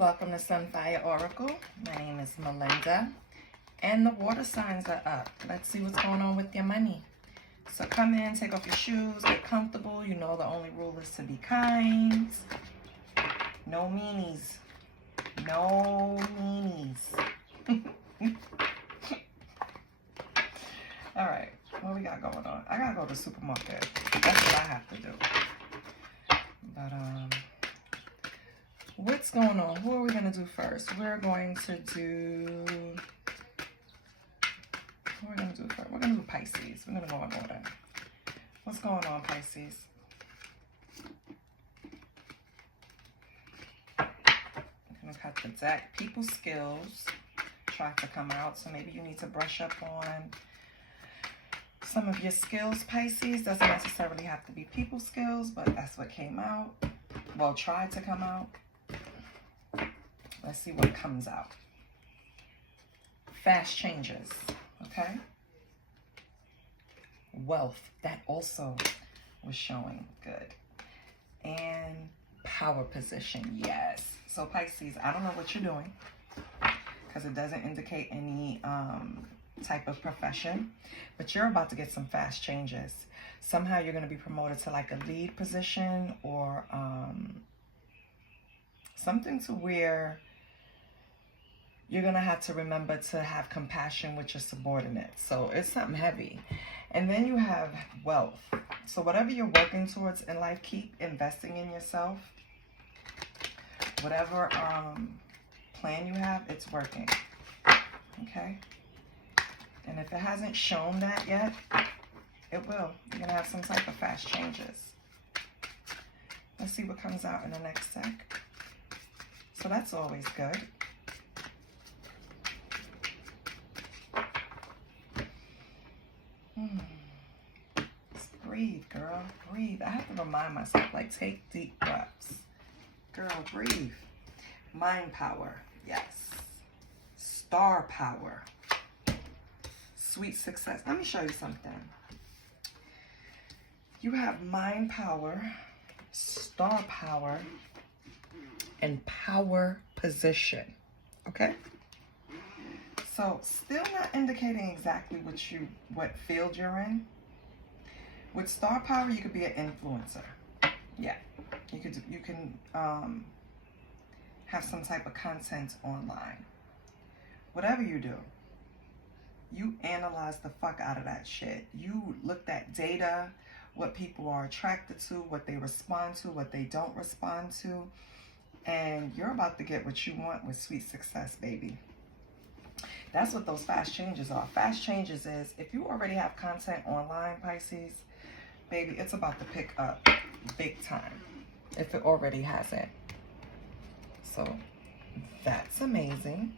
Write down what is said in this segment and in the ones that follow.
Welcome to Sunfire Oracle. My name is Melinda, and the water signs are up. Let's see what's going on with your money. So come in, take off your shoes, get comfortable. You know the only rule is to be kind. No meanies. No meanies. All right, what we got going on? I gotta go to the supermarket. That's what I have to do. But what's going on? Who are we gonna do first? We're going to do. What are we gonna do first? We're gonna do Pisces. We're gonna go in order. What's going on, Pisces? I'm gonna cut the deck. People skills try to come out, so maybe you need to brush up on some of your skills, Pisces. Doesn't necessarily have to be people skills, but that's what came out. Well, tried to come out. Let's see what comes out. Fast changes, okay? Wealth, that also was showing good. And power position, yes. So Pisces, I don't know what you're doing because it doesn't indicate any type of profession, but you're about to get some fast changes. Somehow you're going to be promoted to like a lead position or something to where you're going to have to remember to have compassion with your subordinates. So it's something heavy. And then you have wealth. So whatever you're working towards in life, keep investing in yourself. Whatever plan you have, it's working. Okay? And if it hasn't shown that yet, it will. You're going to have some type of fast changes. Let's see what comes out in the next sec. So that's always good. Just breathe, girl. Breathe. I have to remind myself, like, take deep breaths. Girl, breathe. Mind power. Yes. Star power. Sweet success. Let me show you something. You have mind power, star power, and power position. Okay? So still not indicating exactly what field you're in. With star power, you could be an influencer. Yeah. You can have some type of content online. Whatever you do, you analyze the fuck out of that shit. You looked at data, what people are attracted to, what they respond to, what they don't respond to. And you're about to get what you want with sweet success, baby. That's what those fast changes are. Fast changes is, if you already have content online, Pisces, baby, it's about to pick up big time. If it already hasn't. So, that's amazing.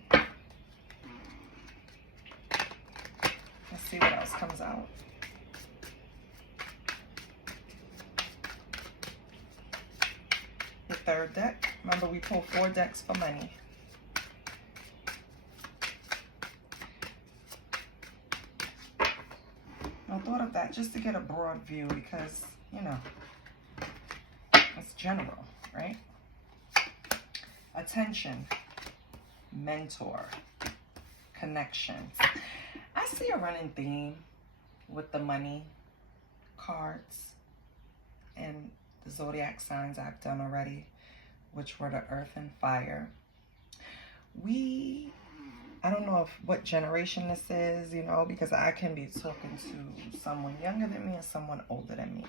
Let's see what else comes out. The third deck. Remember, we pulled 4 decks for money. I thought of that just to get a broad view because, you know, it's general, right? Attention, mentor, connection. I see a running theme with the money cards and the zodiac signs I've done already, which were the earth and fire. I don't know what generation this is, you know, because I can be talking to someone younger than me and someone older than me.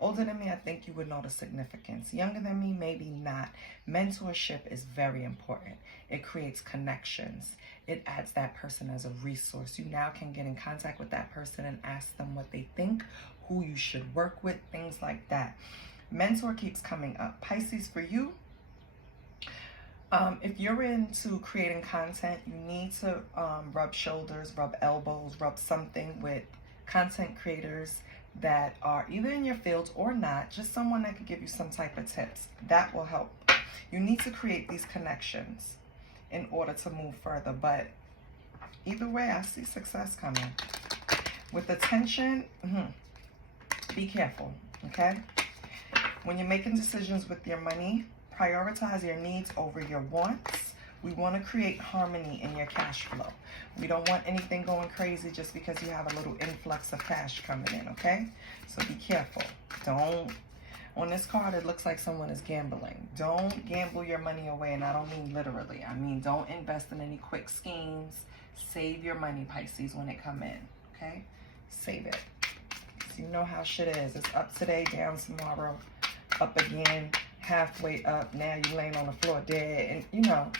Older than me, I think you would know the significance. Younger than me, maybe not. Mentorship is very important. It creates connections. It adds that person as a resource. You now can get in contact with that person and ask them what they think, who you should work with, things like that. Mentor keeps coming up. Pisces, for you, if you're into creating content, you need to rub shoulders, rub elbows, rub something with content creators that are either in your field or not, just someone that could give you some type of tips. That will help. You need to create these connections in order to move further, but either way, I see success coming. With attention, be careful, okay? When you're making decisions with your money, Prioritize your needs over your wants. We want to create harmony in your cash flow. We don't want anything going crazy just because you have a little influx of cash coming in, okay? So be careful. Don't, on this card, it looks like someone is gambling. Don't gamble your money away, and I don't mean literally. I mean, don't invest in any quick schemes. Save your money, Pisces, when it come in, okay? Save it. So you know how shit is. It's up today, down tomorrow, up again, halfway up. Now you're laying on the floor dead, and you know,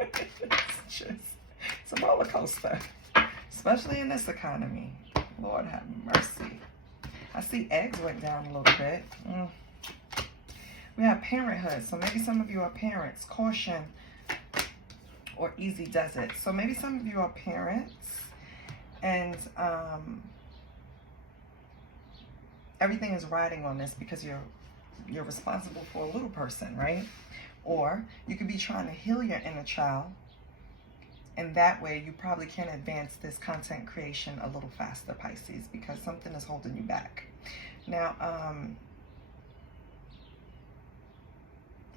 it's a roller coaster, especially in this economy. Lord have mercy. I see eggs went down a little bit. We have parenthood, so maybe some of you are parents. Caution, or easy does it. So maybe some of you are parents, and everything is riding on this because you're responsible for a little person, right? Or you could be trying to heal your inner child, and that way you probably can advance this content creation a little faster, Pisces, because something is holding you back. Now,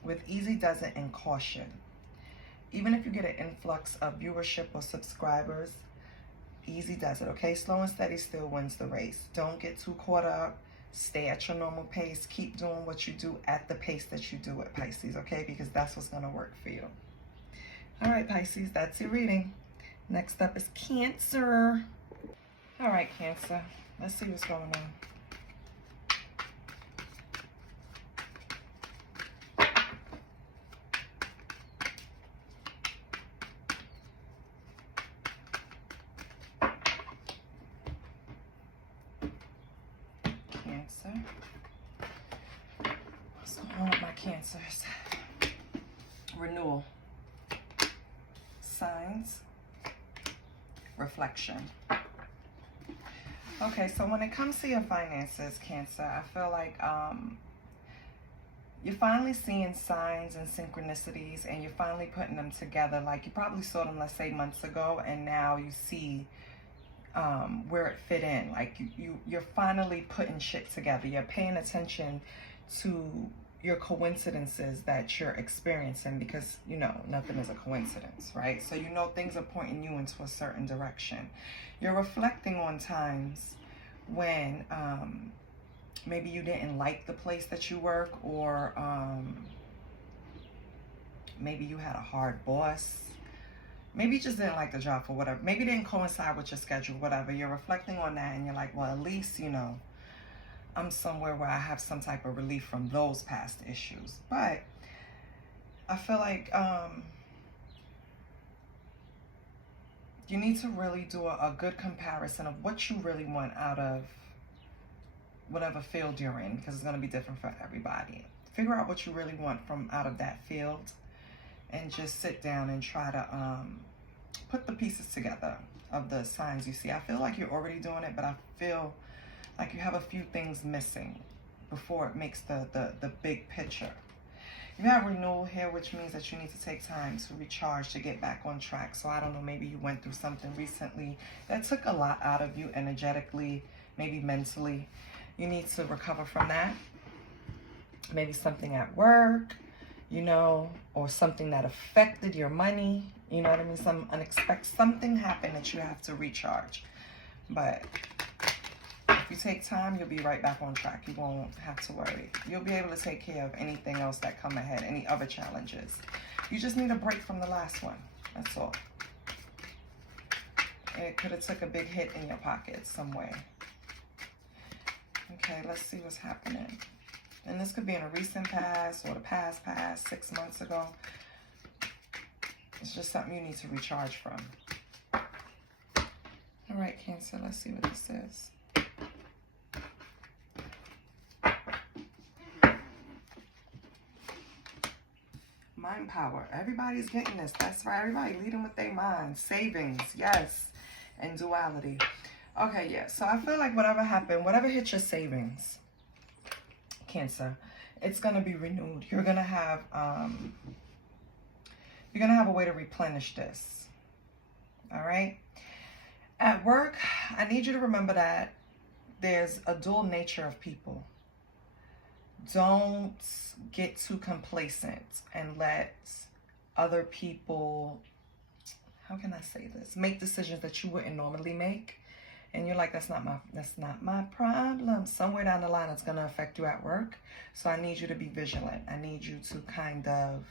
with easy does it and caution, even if you get an influx of viewership or subscribers, easy does it, okay? Slow and steady still wins the race. Don't get too caught up. Stay at your normal pace. Keep doing what you do at the pace that you do it, Pisces, okay? Because that's what's going to work for you. All right, Pisces, that's your reading. Next up is Cancer. All right, Cancer. Let's see what's going on. Cancer. What's going on with my Cancers? Renewal. Signs. Reflection. Okay, so when it comes to your finances, Cancer, I feel like you're finally seeing signs and synchronicities, and you're finally putting them together. Like you probably saw them, let's say, months ago, and now you see where it fit in. Like you're finally putting shit together. You're paying attention to your coincidences that you're experiencing, because you know nothing is a coincidence, right? So you know things are pointing you into a certain direction. You're reflecting on times when maybe you didn't like the place that you work, or maybe you had a hard boss. Maybe you just didn't like the job for whatever. Maybe it didn't coincide with your schedule, whatever. You're reflecting on that and you're like, well, at least, you know, I'm somewhere where I have some type of relief from those past issues. But I feel like you need to really do a good comparison of what you really want out of whatever field you're in, because it's going to be different for everybody. Figure out what you really want from out of that field, and just sit down and try to put the pieces together of the signs you see. I feel like you're already doing it, but I feel like you have a few things missing before it makes the big picture. You have renewal here, which means that you need to take time to recharge, to get back on track. So I don't know, maybe you went through something recently that took a lot out of you energetically, maybe mentally. You need to recover from that. Maybe something at work, you know, or something that affected your money, you know what I mean? Some unexpected, something happened that you have to recharge. But if you take time, you'll be right back on track. You won't have to worry. You'll be able to take care of anything else that come ahead, any other challenges. You just need a break from the last one. That's all. It could have took a big hit in your pocket somewhere. Okay, let's see what's happening. And this could be in a recent past or the past 6 months ago. It's just something you need to recharge from. All right, Cancer, let's see what this is. Mind power. Everybody's getting this. That's right. Everybody leading with their mind. Savings, yes. And duality. Okay, yeah. So I feel like whatever happened, whatever hit your savings, Cancer, it's gonna be renewed. You're gonna have a way to replenish this. All right. At work, I need you to remember that there's a dual nature of people. Don't get too complacent and let other people, how can I say this, make decisions that you wouldn't normally make. And you're like, that's not my problem. Somewhere down the line, it's going to affect you at work. So I need you to be vigilant. I need you to kind of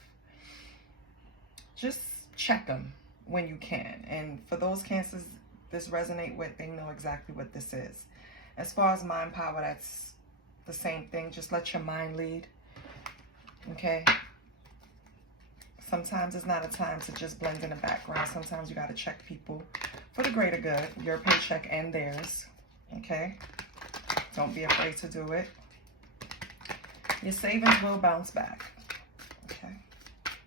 just check them when you can. And for those cancers this resonate with, they know exactly what this is. As far as mind power, that's the same thing. Just let your mind lead. Okay? Sometimes it's not a time to just blend in the background. Sometimes you got to check people for the greater good, your paycheck and theirs. Okay? Don't be afraid to do it. Your savings will bounce back. Okay?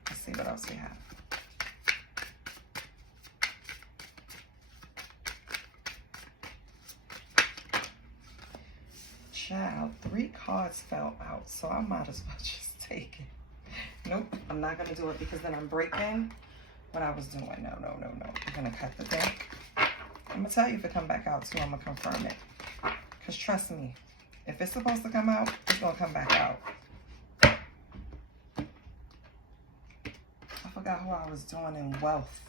Let's see what else we have. Child, 3 cards fell out, so I might as well just take it. Nope, I'm not going to do it because then I'm breaking what I was doing. No. I'm going to cut the deck. I'm going to tell you if it come back out too. I'm going to confirm it. Because trust me, if it's supposed to come out, it's going to come back out. I forgot who I was doing in wealth.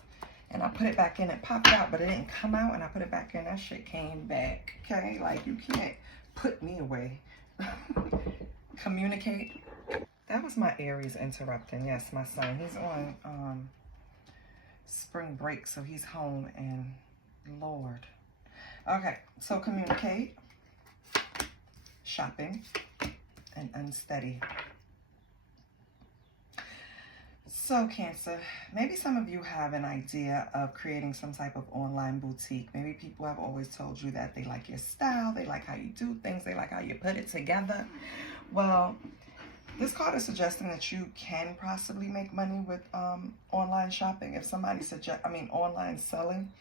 And I put it back in. It popped out, but it didn't come out. And I put it back in. That shit came back. Okay? Like, you can't put me away. Communicate. That was my Aries interrupting. Yes, my son. He's on spring break, so he's home, and Lord. Okay, so communicate, shopping, and unsteady. So Cancer, maybe some of you have an idea of creating some type of online boutique. Maybe people have always told you that they like your style, they like how you do things, they like how you put it together. Well, this card is suggesting that you can possibly make money with online shopping. If somebody online selling,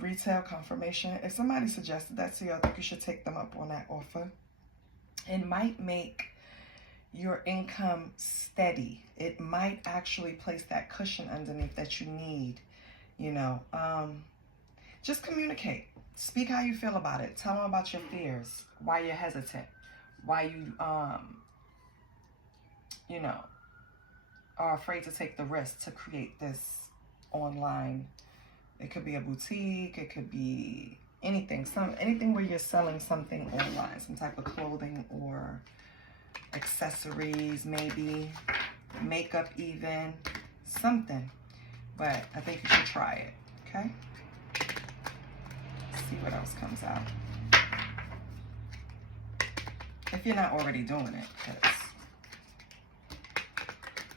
retail confirmation. If somebody suggested that to you, I think you should take them up on that offer. It might make your income steady. It might actually place that cushion underneath that you need, just communicate. Speak how you feel about it. Tell them about your fears, why you're hesitant, why you, are afraid to take the risk to create this online. It could be a boutique. It could be anything. Anything where you're selling something online, some type of clothing or accessories, maybe makeup even, something. But I think you should try it, okay? Let's see what else comes out. If you're not already doing it, because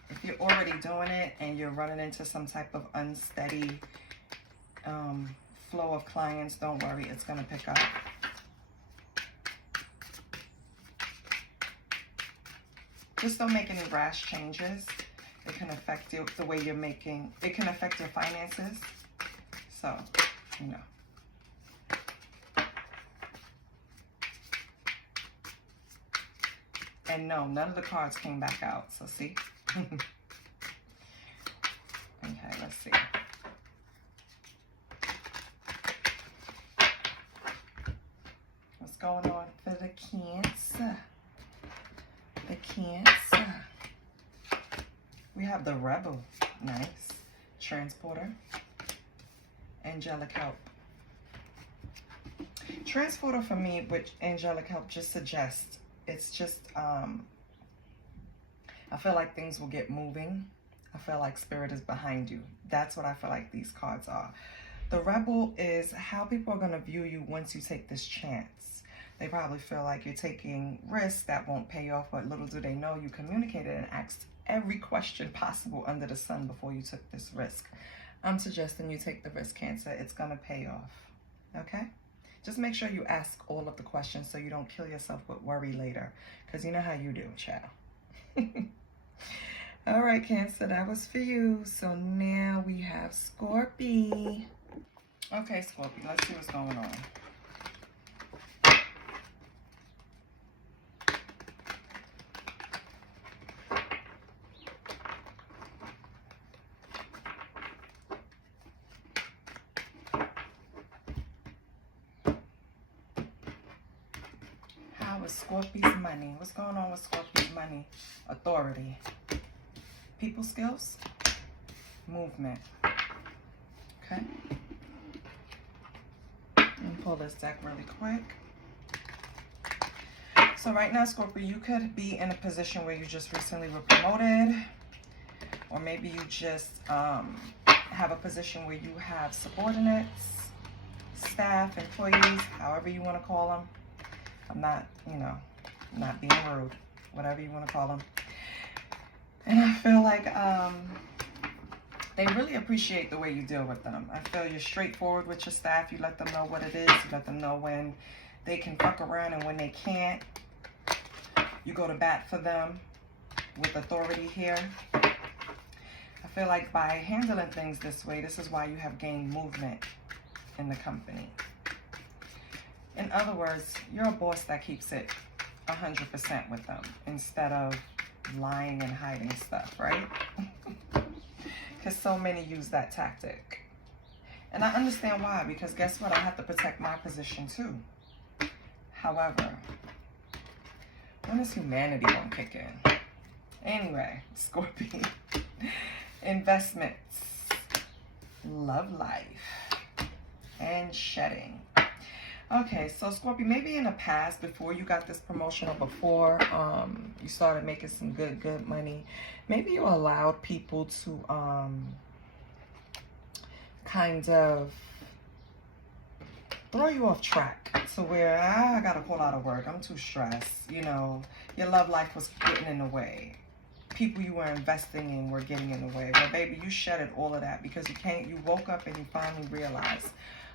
if you're already doing it and you're running into some type of unsteady flow of clients, don't worry, it's going to pick up. Just don't make any rash changes. It can affect you, the way you're making, it can affect your finances. So, And no, none of the cards came back out. So see? Okay, let's see. What's going on for the Cancer? The Cancer. We have the Rebel. Nice. Transporter. Angelic help. Transporter for me, which angelic help just suggests, it's just, I feel like things will get moving. I feel like spirit is behind you. That's what I feel like these cards are. The Rebel is how people are going to view you once you take this chance. They probably feel like you're taking risks that won't pay off, but little do they know you communicated and asked every question possible under the sun before you took this risk. I'm suggesting you take the risk, Cancer. It's going to pay off. Okay? Just make sure you ask all of the questions so you don't kill yourself with worry later. Because you know how you do, child. All right, Cancer, that was for you. So now we have Scorpio. Okay, Scorpio, let's see what's going on. How on with Scorpio's money? What's going on with Scorpio's money? Authority. People skills. Movement. Okay. Let me pull this deck really quick. So right now, Scorpio, you could be in a position where you just recently were promoted. Or maybe you just have a position where you have subordinates, staff, employees, however you want to call them. I'm not, you know, not being rude, whatever you want to call them. And I feel like they really appreciate the way you deal with them. I feel you're straightforward with your staff. You let them know what it is. You let them know when they can fuck around and when they can't. You go to bat for them with authority here. I feel like by handling things this way, this is why you have gained movement in the company. In other words, you're a boss that keeps it 100% with them instead of lying and hiding stuff, right? Because so many use that tactic. And I understand why, because guess what? I have to protect my position too. However, when is humanity gonna kick in? Anyway, Scorpio. Investments. Love life. And shedding. Okay, so Scorpio, maybe in the past, before you got this promotion or before you started making some good money, maybe you allowed people to kind of throw you off track to where I gotta pull out of work, I'm too stressed, you know, your love life was getting in the way. People you were investing in were getting in the way. But baby, you shedded all of that because you woke up and you finally realized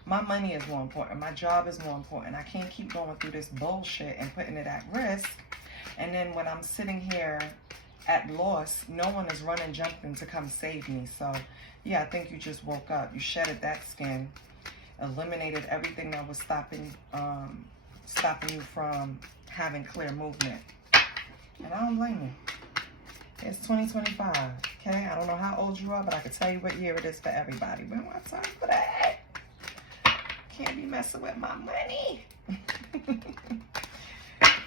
my money is more important. My job is more important. I can't keep going through this bullshit and putting it at risk. And then when I'm sitting here at loss, no one is running, jumping to come save me. So yeah, I think you just woke up. You shedded that skin, eliminated everything that was stopping you from having clear movement. And I don't blame you. It's 2025, okay? I don't know how old you are, but I can tell you what year it is for everybody. We don't have time for that. Can't be messing with my money.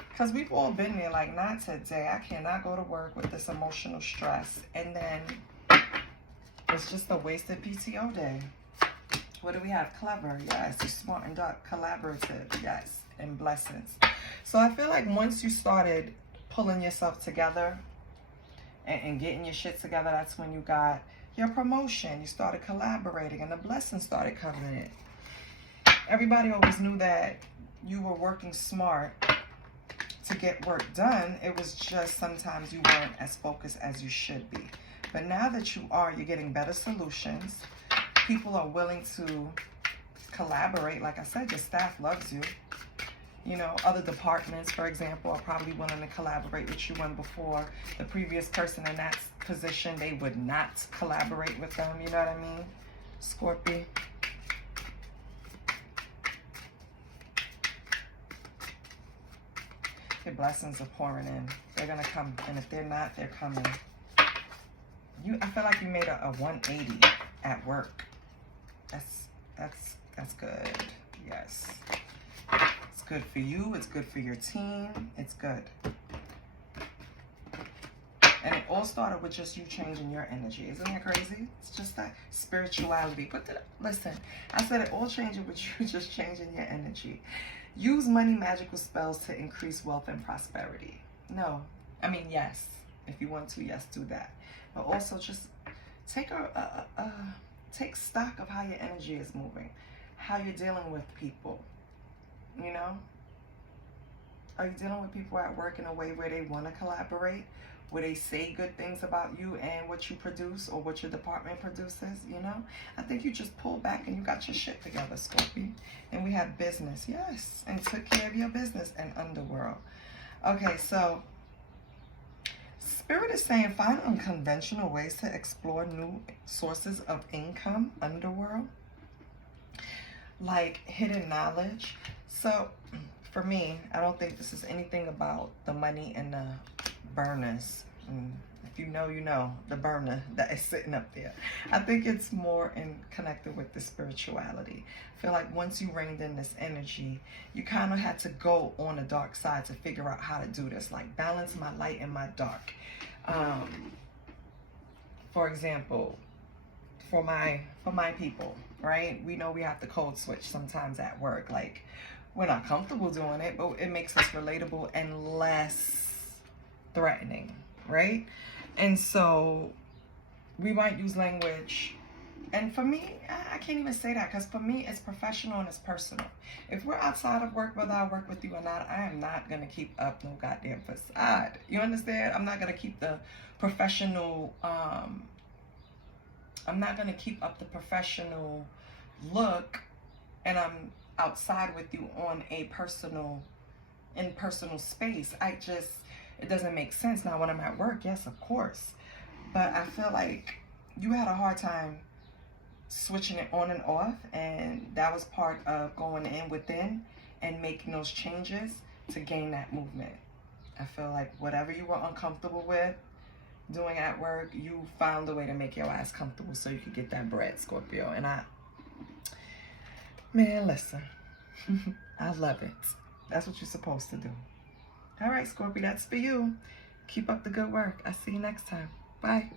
Because we've all been there, like, not today. I cannot go to work with this emotional stress. And then it's just a wasted PTO day. What do we have? Clever, yes. You smartened up. Collaborative, yes. And blessings. So I feel like once you started pulling yourself together and getting your shit together, that's when you got your promotion. You started collaborating and the blessings started coming in. Everybody always knew that you were working smart to get work done. It was just sometimes you weren't as focused as you should be. But now that you are, you're getting better solutions. People are willing to collaborate. Like I said, your staff loves you. You know, other departments, for example, are probably willing to collaborate with you when before the previous person in that position, they would not collaborate with them. You know what I mean? Scorpio. Your blessings are pouring in. They're going to come. And if they're not, they're coming. I feel like you made a 180 at work. That's good. Yes. It's good for you. It's good for your team. It's good. And it all started with just you changing your energy. Isn't that crazy? It's just that spirituality. Listen, I said it all changing with you just changing your energy. Use money magical spells to increase wealth and prosperity. No. I mean, yes. If you want to, yes, do that. But also just take take stock of how your energy is moving. How you're dealing with people. You know? Are you dealing with people at work in a way where they want to collaborate? Where they say good things about you and what you produce or what your department produces, you know? I think you just pulled back and you got your shit together, Scorpio. And we have business, yes. And took care of your business and underworld. Okay, so Spirit is saying find unconventional ways to explore new sources of income, underworld. Like hidden knowledge. So for me, I don't think this is anything about the money and the burners. If you know, you know, the burner that is sitting up there. I think it's more connected with the spirituality. I feel like once you reined in this energy, you kind of had to go on the dark side to figure out how to do this, like balance my light and my dark. For example, for my people, right? We know we have to code switch sometimes at work. Like, we're not comfortable doing it, but it makes us relatable and less threatening, right? And so we might use language. And for me, I can't even say that, because for me, it's professional and it's personal. If we're outside of work, whether I work with you or not, I am not going to keep up no goddamn facade. You understand? I'm not going to keep the professional, I'm not going to keep up the professional look, and I'm outside with you on a personal space. It doesn't make sense. Now, when I'm at work, yes, of course. But I feel like you had a hard time switching it on and off, and that was part of going in within and making those changes to gain that movement. I feel like whatever you were uncomfortable with doing at work, you found a way to make your ass comfortable so you could get that bread, Scorpio. And man, listen, I love it. That's what you're supposed to do. All right, Scorpio, that's for you. Keep up the good work. I'll see you next time. Bye.